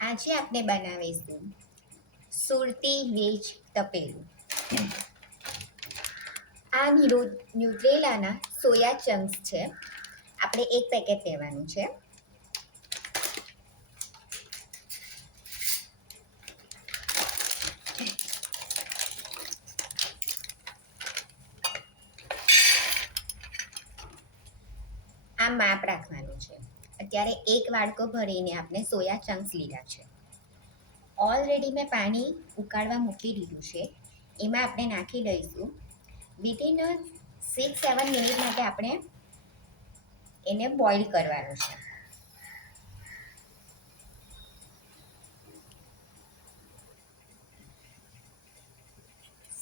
આજે આપણે બનાવીશું સુરતી વેજ તપેલું. આ ન્યુટ્રેલાના સોયા ચંક્સ છે. આપણે એક પેકેટ લેવાનું છે. આ માપ રાખવાનું છે. અત્યારે એક વાડકો ભરીને આપણે સોયા ચંક્સ લીધા છે. ઓલરેડી મેં પાણી ઉકાળવા મૂકી દીધું છે. એમાં આપણે નાખી દઈશું. વિધિન 6-7 મિનિટ માટે આપણે એને બોઇલ કરવાનું છે.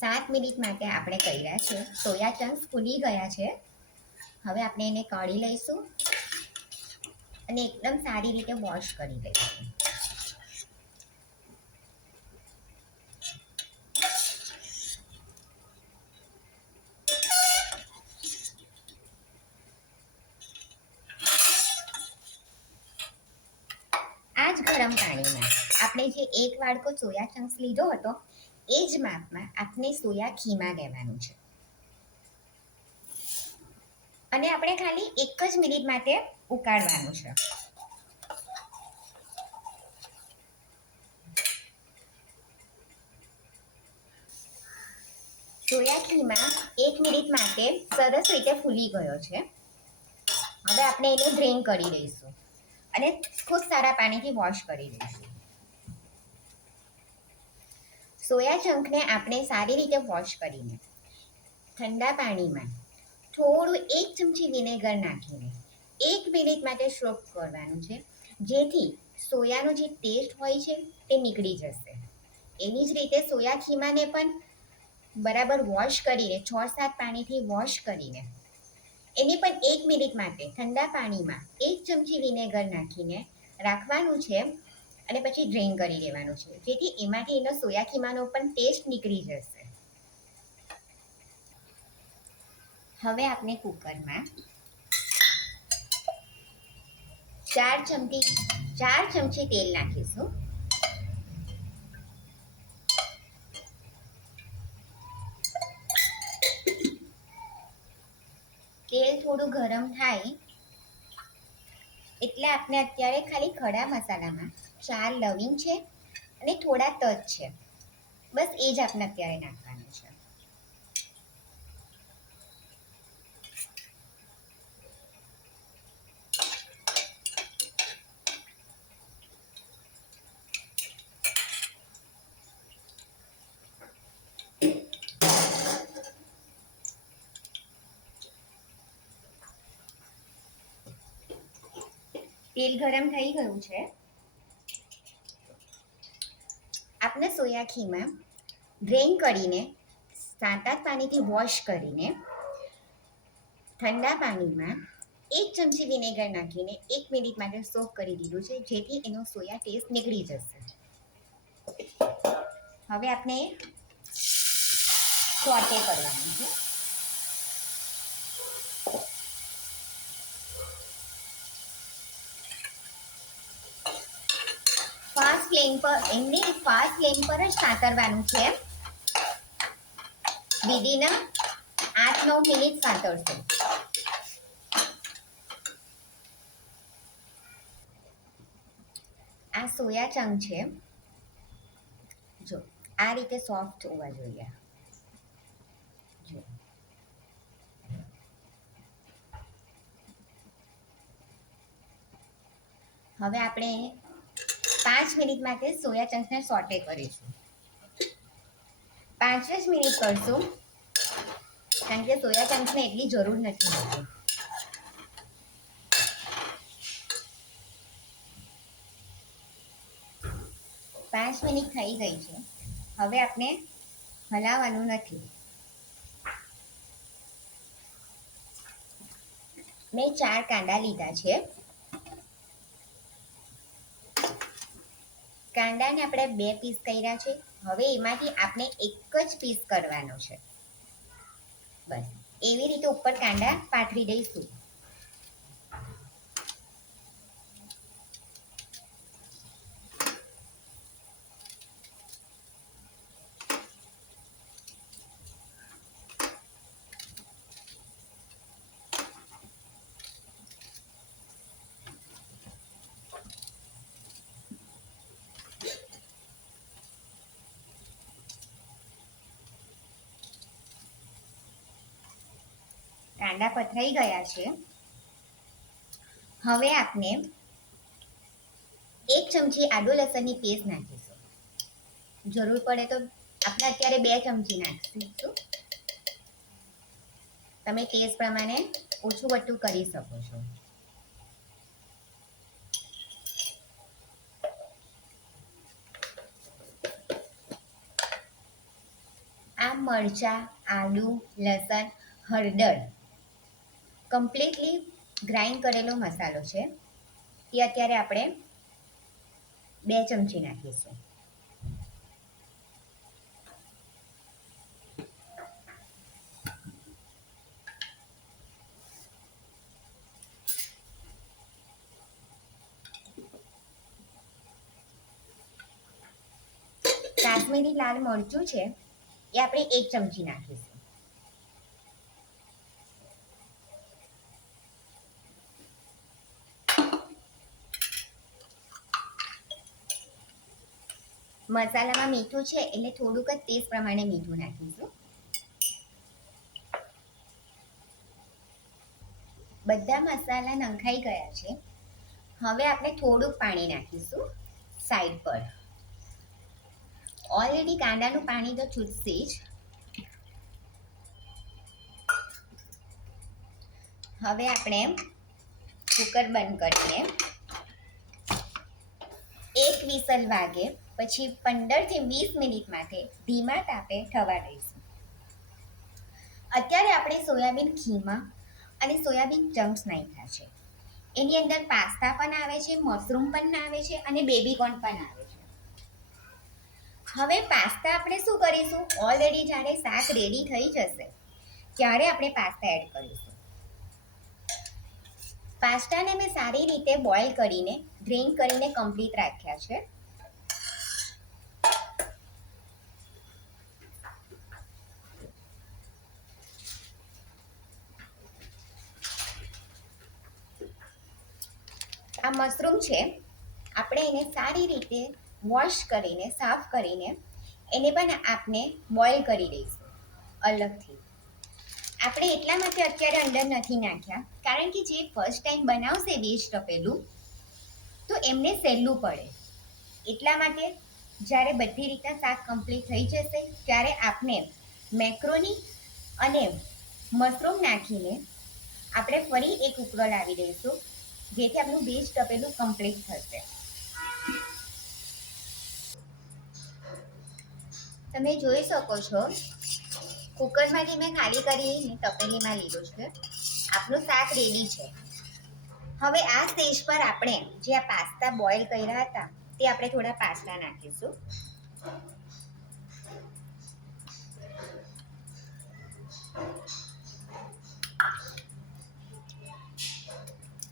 સાત મિનિટ માટે આપણે કર્યા છે. સોયા ચંક્સ ફૂલી ગયા છે. હવે આપણે એને કાઢી લઈશું અને એકદમ સારી રીતે વોશ કરી લઈશું. આ જ ગરમ પાણીમાં આપણે જે એક વાડકો સોયા ચંક્સ લીધો હતો એ જ માપમાં આપણે સોયા ખીમા લેવાનું છે અને આપણે ખાલી એક જ મિનિટ માટે ઉકાળવાનું છે. સોયા ખીમા 1 મિનિટ માટે સરસ રીતે ફૂલી ગયો છે. હવે આપણે એને ડ્રેન કરી દઈશું અને ખૂબ સારા પાણીથી વોશ કરી દઈશું. સોયા ચંકને આપણે સારી રીતે વોશ કરીને ઠંડા પાણીમાં થોડું 1 ચમચી વિનેગર નાખીને 1 મિનિટ માટે સોક કરવાનું છે, જેથી સોયાનો જે ટેસ્ટ હોય છે તે નીકળી જશે. એવી જ રીતે સોયા ખીમાને પણ બરાબર વોશ કરીને 6-7 પાણીથી વોશ કરીને એની પણ 1 મિનિટ માટે ઠંડા પાણીમાં 1 ચમચી વિનેગર નાખીને રાખવાનું છે અને પછી ડ્રેઇન કરી દેવાનું છે, જેથી એમાંથી એનો સોયા ખીમાનો પણ ટેસ્ટ નીકળી જશે. હવે આપણે કુકરમાં 4 ચમચી તેલ નાખીશું. તેલ થોડું ગરમ થાય એટલે આપણે અત્યારે ખાલી ખડા મસાલામાં 4 લવિંગ છે અને થોડા તજ છે, બસ એ જ આપણે અત્યારે નાખવાનું છે. તેલ ગરમ થઈ ગયું છે. આપણે સોયા ખીમા ડ્રેઇન કરીને 7-8 પાણીથી વોશ કરીને ઠંડા પાણીમાં 1 ચમચી વિનેગર નાખીને 1 મિનિટ માટે સોક કરી દીધું છે, જેથી એનો સોયા ટેસ્ટ નીકળી જશે. હવે આપણે સોટે કરવાનું છે. ફાસ્ટ ફ્લેમ પર જ સાતરવાનું છે. વિધિન 8-9 મિનિટ સાતરશો. આ સોયા ચંક છે, જો આ રીતે સોફ્ટ હોવા જોઈએ. જો હવે આપણે 5 મિનિટ માટે સોયા ચંક્સને સોટે કરીશું. 5 જ મિનિટ કરશું, કારણ કે સોયા ચંક્સને એટલી જરૂર નથી હોતી. પાંચ મિનિટ થઈ ગઈ છે. હવે આપણે હલાવવાનું નથી. મેં 4 કાંદા લીધા છે. કાંદાને આપણે 2 પીસ કર્યા છે. હવે એમાંથી આપણે એક જ પીસ કરવાનો છે. બસ એવી રીતે ઉપર કાંદા પાથરી દઈશું. કાંદા પથરાઈ ગયા છે. હવે આપણે 1 ચમચી આદુ લસણની પેસ્ટ નાખીશું. જરૂર પડે તો આપણે અત્યારે 2 ચમચી નાખીશું. તમે ટેસ્ટ પ્રમાણે ઓછું વટું કરી શકો છો. આ મરચાં, આદુ, લસણ, હળદર કમ્પ્લીટલી ગ્રાઇન્ડ કરેલો મસાલો છે. એ અત્યારે આપણે 2 ચમચી નાખીશું. કાશ્મીરી લાલ મરચું છે એ આપણે 1 ચમચી નાખીશું. મસાલામાં મીઠું છે એટલે થોડુંક જ ટેસ્ટ પ્રમાણે મીઠું નાખીશું. બધા મસાલા નંખાઈ ગયા છે. હવે આપણે થોડુંક પાણી નાખીશું સાઈડ પર. ઓલરેડી કાંદાનું પાણી તો છૂટશે જ. હવે આપણે કુકર બંધ કરીને 1 વિસલ વાગે પછી 15 થી 20 મિનિટ માટે ધીમા તાપે થવા દઈશું. અત્યારે આપણે સોયાબીન ખીમા અને સોયાબીન ચંક્સ નાખ્યા છે. એની અંદર પાસ્તા પણ આવે છે, મશરૂમ પણ આવે છે અને બેબીકોર્ન પણ આવે છે. હવે પાસ્તા આપણે શું કરીશું, ઓલરેડી જ્યારે શાક રેડી થઈ જશે ત્યારે આપણે પાસ્તા એડ કરીશું. પાસ્તાને મેં સારી રીતે બોઇલ કરીને ડ્રેઇન કરીને કમ્પ્લીટ રાખ્યા છે. આ મશરૂમ છે, આપણે એને સારી રીતે વોશ કરીને સાફ કરીને એને પણ આપણે બોઇલ કરી દઈશું અલગથી. આપણે એટલા માટે અત્યારે અંદર નથી નાખ્યા કારણ કે જે ફર્સ્ટ ટાઈમ બનાવશે વેજ તપેલું તો એમને સહેલું પડે. એટલા માટે જ્યારે બધી રીતના શાક કમ્પ્લીટ થઈ જશે ત્યારે આપણે મેક્રોની અને મશરૂમ નાખીને આપણે ફરી એક ઉકળો લાવી દઈશું, જેથી આપણું વેજ તપેલું કમ્પ્લીટ થશે. તમે જોઈ શકો છો કુકરમાંથી મેં ખાલી કરીને તપેલીમાં લીધું છે. આપણું શાક રેડી છે. હવે આ સ્ટેજ પર આપણે જે આ પાસ્તા બોઇલ કર્યા હતા તે આપણે થોડા પાસ્તા નાખીશું.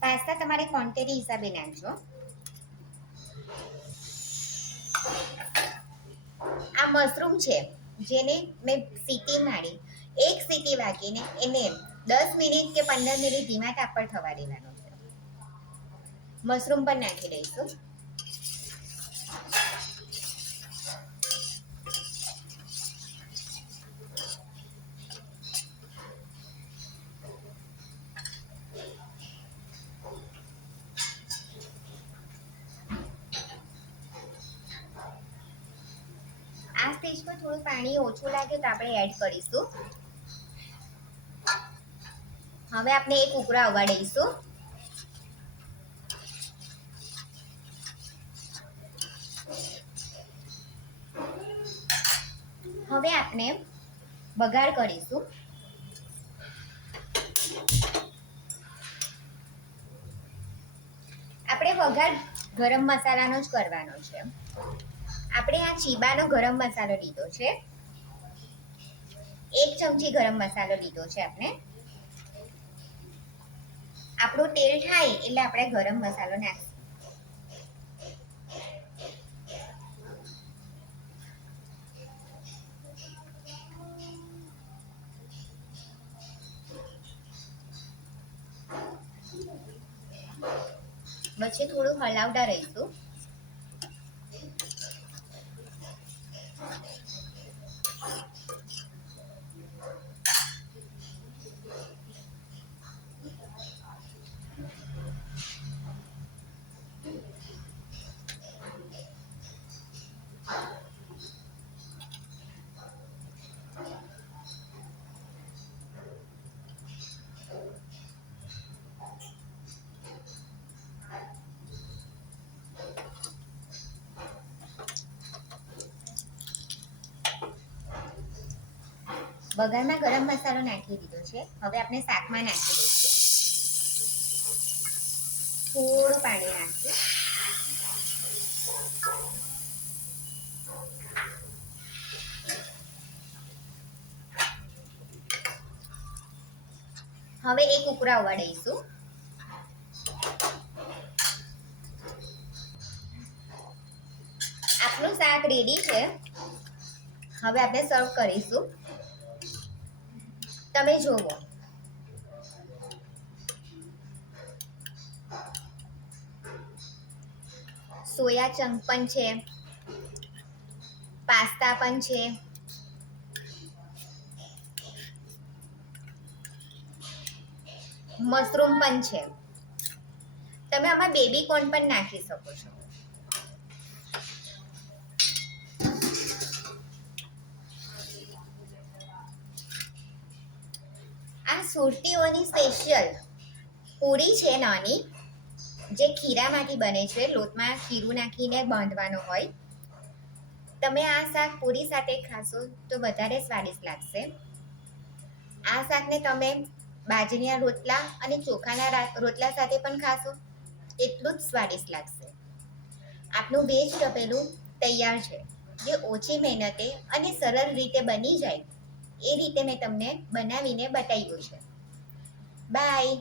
પાસ્તા તમારે ક્વોન્ટિટી હિસાબે નાખજો. આ મશરૂમ છે જેને મેં સીટી મારી, 1 સીટી વાગીને એને 10 મિનિટ કે 15 મિનિટ ધીમા તાપ પર થવા દેવાનું છે. મશરૂમ પણ નાખી દઈશું. આ સ્ટેજ પર થોડું પાણી ઓછું લાગે તો આપણે એડ કરીશું. હવે આપણે એક ઉકળો આવવા દઈશું. હવે આપણે વઘાર કરીશું. આપણે વઘાર ગરમ મસાલાનો જ કરવાનો છે. આપણે આ ચીબાનો ગરમ મસાલો લીધો છે, 1 ચમચી ગરમ મસાલો લીધો છે આપણે. આપણું તેલ થાય એટલે આપણે ગરમ મસાલો નાખીશું. વચ્ચે થોડું હલાવતા રહીશું. વઘારમાં ગરમ મસાલો નાખી દીધો છે. હવે આપણે શાકમાં નાખી દઈશું. થોડું પાણી નાખીશું. હવે એક ઉકળાવવા દઈશું. આપણું શાક રેડી છે. હવે આપણે સર્વ કરીશું. તમે જોવો. સોયા ચંક પણ છે, પાસ્તા પણ છે, મશરૂમ પણ છે. તમે આમાં બેબી કોર્ન પણ નાખી શકો છો. આ સુરતીઓની સ્પેશિયલ પૂરી છે નાની, જે ખીરામાંથી બને છે. લોટમાં ખીરું નાખીને બાંધવાનો હોય. તમે આ શાક પૂરી સાથે ખાશો તો વધારે સ્વાદિષ્ટ લાગશે. આ શાકને તમે બાજરીના રોટલા અને ચોખાના રોટલા સાથે પણ ખાશો એટલું જ સ્વાદિષ્ટ લાગશે. આપનું વેજ તપેલું તૈયાર છે, જે ઓછી મહેનતે અને સરળ રીતે બની જાય એ રીતે મેં તમને બનાવીને બતાવ્યું છે. બાય.